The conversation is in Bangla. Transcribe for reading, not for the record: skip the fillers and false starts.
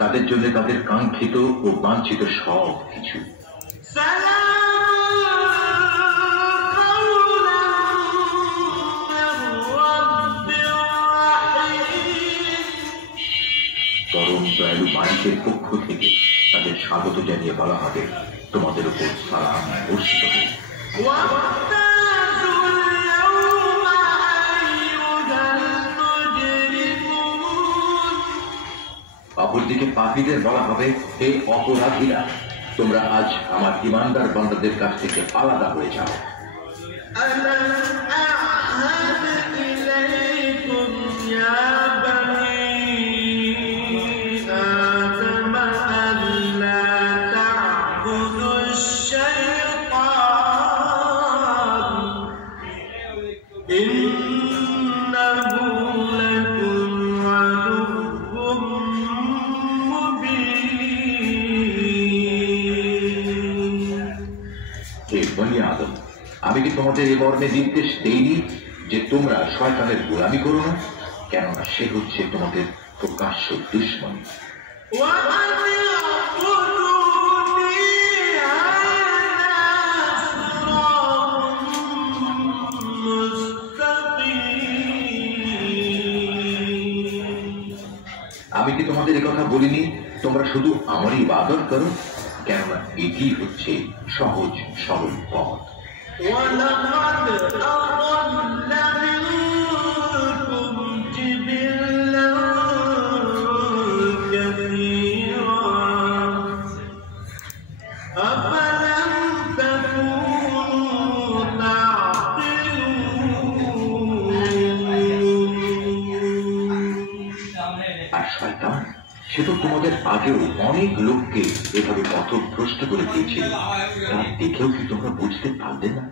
তাদের জন্য তাদের কাঙ্ক্ষিত ও বাঞ্ছিত সব কিছু। পরম দয়ালু মালিকের পক্ষ থেকে তাদের স্বাগত জানিয়ে বলা হবে, তোমাদের উপর সালাম বর্ষিত হোক। অপরদিকে পাপীদের বলা হবে, হে অপরাধীরা, তোমরা আজ আমার ঈমানদার বান্দাদের কাছ থেকে আলাদা হয়ে যাও। আমি কি তোমাদের এ মর্মে নির্দেশ দেইনি যে তোমরা শয়তানের গোলামি করো না? কেননা সে হচ্ছে তোমাদের প্রকাশ্য দুশমন। আমি কি তোমাদের এ কথা বলিনি তোমরা শুধু আমারই ইবাদত করো? কেননা এটি হচ্ছে সহজ সরল পথ। আর শয়তান সে তো তোমাদের আগেও অনেক লোককে এভাবে পথভ্রষ্ট করে দিয়েছিল, তা দেখেও কি তোমরা বুঝতে পারবে না?